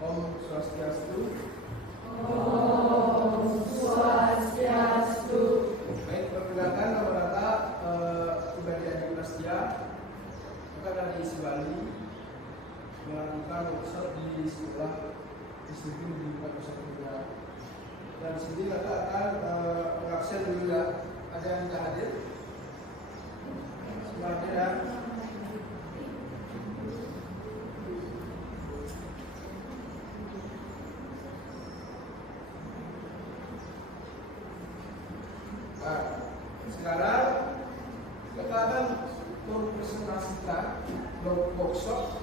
Om Swastiastu. Om Swastiastu. Baik, perkenalkan nama Rata Subandi Adi Prastia. Bukan dari isi Bali, melakukan workshop di sekolah Institut di Pusat Negara. Dan di sini Rata akan mengaksen dulu ya. Ada yang tidak hadir? Sudah hadir ya? Nah, sekarang kita akan mempresentasikan workshop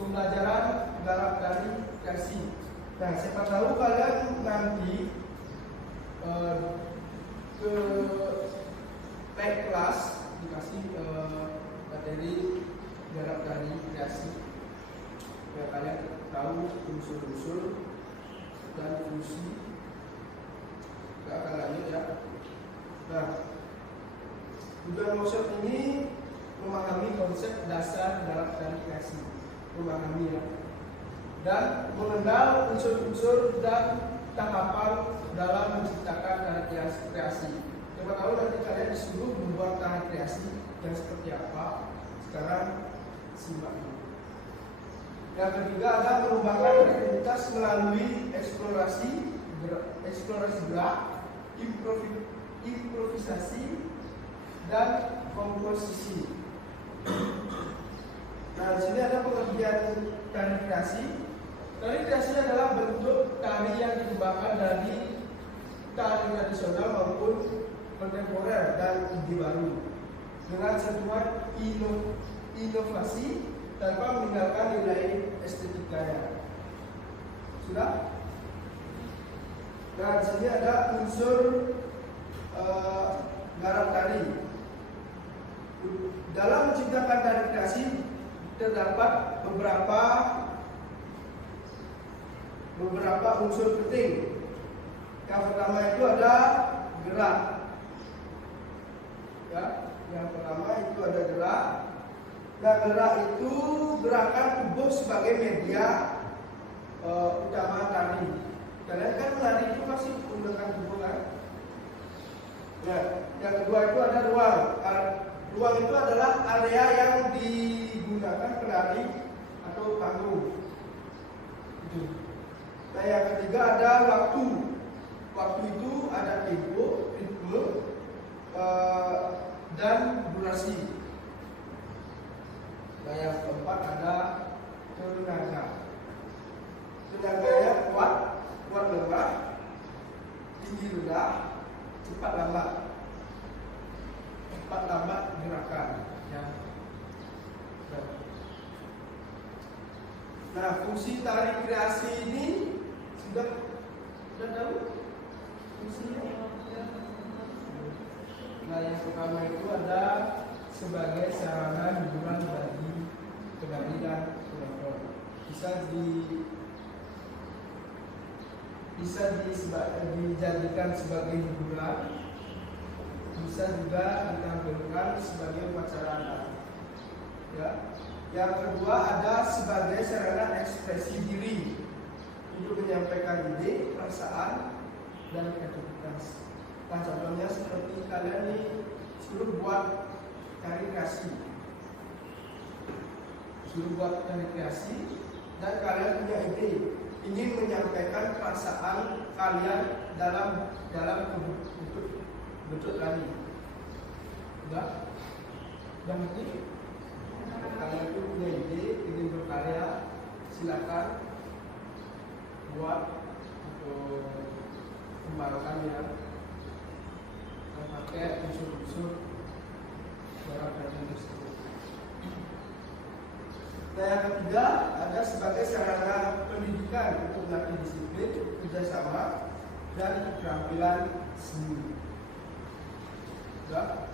pembelajaran garap dari kreasi. Nah, siapa tahu kalian nanti ke naik kelas dikasih materi garap dari kreasi. Ya, kalian tahu unsur-unsur dan fungsi. Kita akan lanjut ya. Nah, tujuan workshop ini memahami konsep dasar garap dari kreasi, memahami ya, dan mengenal unsur-unsur dan tahapan dalam menciptakan karya kreasi. Siapa tahu nanti kalian disuruh membuat karya kreasi yang seperti apa. Sekarang simak. Yang ketiga ada mengembangkan kreativitas melalui eksplorasi gerak, improvisasi, dan komposisi. Nah, di sini ada pengertian tari kreasi. Tari kreasi adalah bentuk tari yang dikembangkan dari tari tradisional maupun kontemporer dan ide baru dengan sentuhan inovasi tanpa meninggalkan nilai estetikanya. Sudah? Nah, di sini ada unsur garap tari. Dalam menciptakan tari kreasi terdapat beberapa unsur penting. Yang pertama itu ada gerak. Ya, yang pertama itu ada gerak. Nah, gerak itu gerakan tubuh sebagai media utama tari. Kalian kan menari itu masih menggunakan tubuh kan? Ya, yang kedua itu ada ruang. Ruang itu adalah area yang digunakan penari atau panggung. Itu. Nah, yang ketiga ada waktu. Waktu itu ada tempo, ritme, dan durasi. Nah, yang keempat ada tenaga. Tenaganya kuat lemah, tinggi rendah, cepat lambat gerakan. Ya. Nah, fungsi tari kreasi ini sudah tahu fungsinya? Nah, yang pertama itu ada sebagai sarana hiburan bagi penari dan penonton. Bisa dijadikan sebagai hiburan, bisa juga ditampilkan sebagai upacara. Ya. Yang kedua ada sebagai sarana ekspresi diri untuk menyampaikan ide, perasaan, dan kreativitas. Nah, contohnya seperti kalian nih suruh buat tari kreasi, dan kalian punya ide, ingin menyampaikan perasaan kalian dalam bentuk tari. Dan ini kalian itu punya ide, ingin berkarya, silakan buat atau kembangkan ya, pakai unsur-unsur garap tari tersebut. Nah, yang ketiga ada sebagai sarana pendidikan untuk melatih disiplin, kerjasama, dan keterampilan seni. Ya.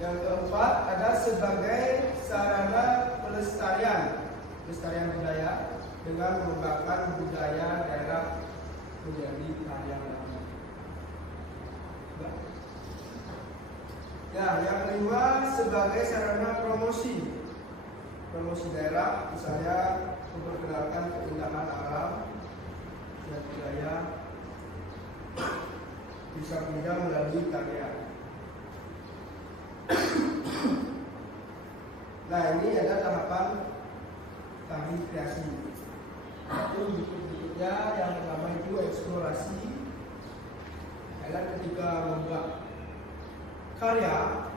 Yang keempat ada sebagai sarana pelestarian budaya dengan mengembangkan budaya daerah menjadi karya lama. Ya, yang kelima sebagai sarana promosi daerah, misalnya memperkenalkan bisa punya melalui karya. Nah, ini ada tahapan tari kreasi. Itu berikutnya yang pertama itu eksplorasi. Kalian ketika membuat karya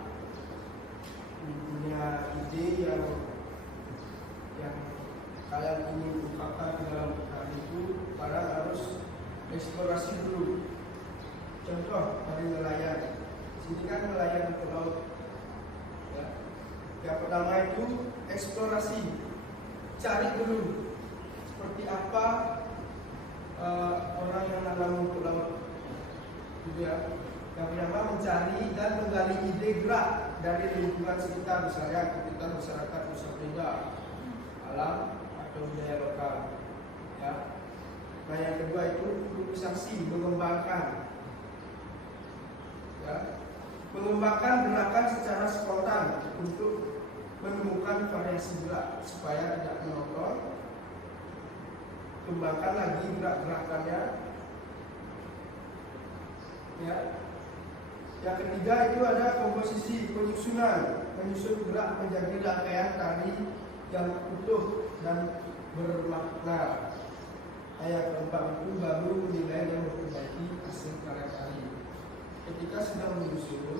punya ide yang kalian ingin ungkapkan di dalam karya itu, kalian harus eksplorasi dulu. Contoh dari nelayan. Sini kan nelayan ke laut. Ya. Yang pertama itu eksplorasi. Cari dulu seperti apa orang yang nanam rumput laut. Gitu ya. Yang pertama mencari dan menggali ide gerak dari lingkungan sekitar, misalnya aktivitas masyarakat Nusa Penida, alam atau budaya lokal. Ya. Nah, yang kedua itu improvisasi, mengembangkan. Ya. Mengembangkan gerakan secara spontan untuk menemukan variasi gerak supaya tidak monoton. Kembangkan lagi gerak-gerakannya. Ya. Yang ketiga itu ada komposisi, penyusunan, menyusun gerak menjadi rangkaian tari yang utuh dan bermakna. Yang keempat itu baru menilai dan memperbaiki hasil karya tari. Ketika sudah menyusun,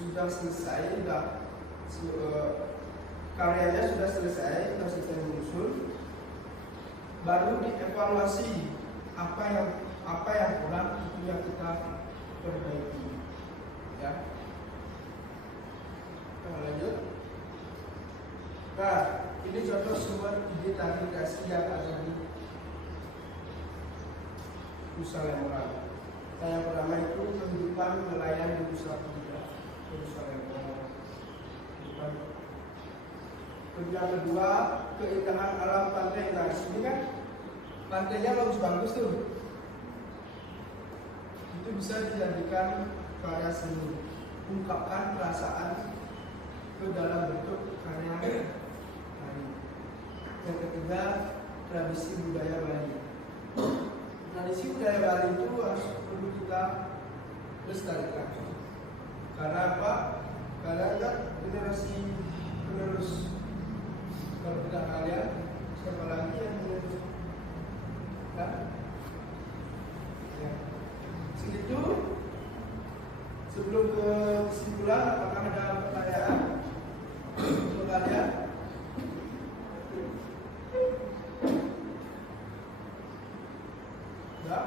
sudah selesai, karyanya sudah selesai menyusun, baru dievaluasi apa yang kurang, itu yang kita perbaiki. Ya. Kita lanjut. Nah, ini contoh sumber ide tari kreasi yang ada di Nusa Lembongan. Nah, yang pertama itu kehidupan nelayan di Nusa Penida, Nusa Lembongan. Yang kedua, keindahan alam pantai. Nah, sini kan pantainya bagus-bagus tuh. Itu bisa dijadikan karya seni. Ungkapkan perasaan ke dalam bentuk karya tari. Yang ketiga, tradisi budaya Bali. Tradisi budaya Bali itu harus perlu kita lestarikan. Karena apa? Karena kan generasi penerus. Kalau tidak kalian, siapa lagi yang menerus? Kan? Ya. Segitu. Sebelum ke kesimpulan, apakah ada pertanyaan untuk kalian? Udah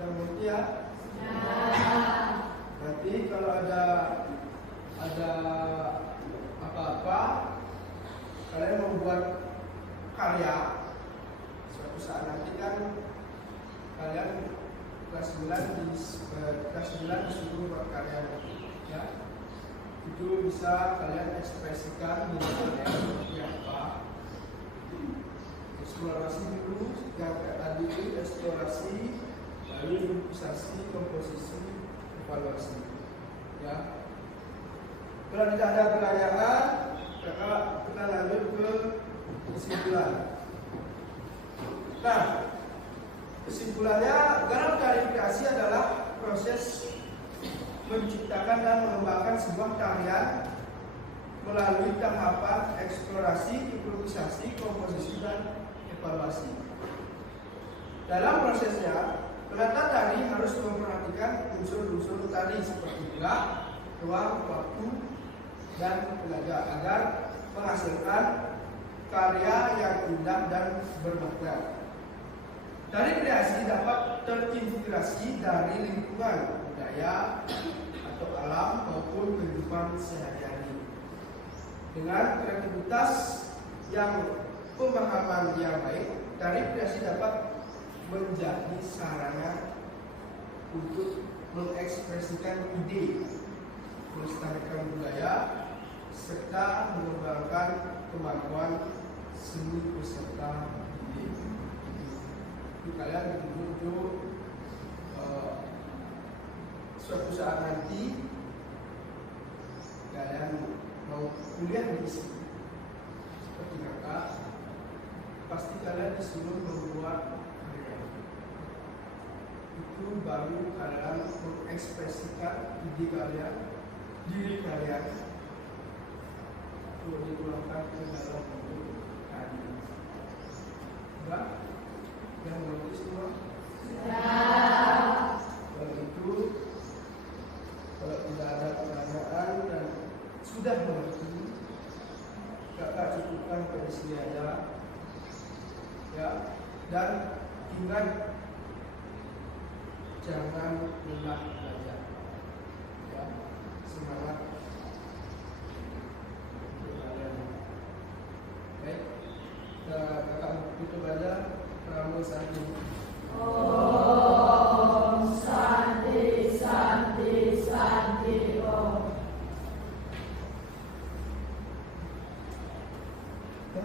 mengerti ya? Nanti kalau ada apa-apa, kalian membuat karya, suatu saat nanti kan kalian kelas 9 disuruh buat karya, ya. Itu bisa kalian ekspresikan di karya seperti apa. Eksplorasi dulu, yang tadi itu eksplorasi, lalu improvisasi, komposisi, evaluasi. Ya. Kalau tidak ada pertanyaan, kita lanjut ke kesimpulan. Nah, kesimpulannya, dalam karya kreasi adalah proses menciptakan dan mengembangkan sebuah karya melalui tahapan eksplorasi, improvisasi, komposisi, dan evaluasi. Dalam prosesnya, penata tari harus memperhatikan unsur-unsur tari seperti gerak, ruang, waktu, dan tenaga agar menghasilkan karya yang indah dan bermakna. Tari kreasi dapat terintegrasi dari lingkungan budaya atau alam maupun kehidupan sehari-hari. Dengan kreativitas yang pemahaman yang baik, tari kreasi dapat menjadi sarana untuk mengekspresikan ide, melestarikan budaya, serta mengembangkan kemampuan seni peserta ide. Jadi kalian betul-betul suatu saat nanti kalian mau kuliah di sini seperti kakak, pasti kalian disuruh membuat karya. itu baru kalian mengekspresikan ide kalian, diri kalian, untuk dituangkan ke dalam bentuk karya. Sudah? Yang mengerti semua? Kalau itu, kalau tidak ada pertanyaan dan sudah mengerti, kakak cukupkan pada sini aja, ya. Dan ingat, jangan lelah belajar, ya. Semangat untuk kalian. Baik, kakak tutup aja. Namo Santi. Om Santi Santi Santi Om. Ya.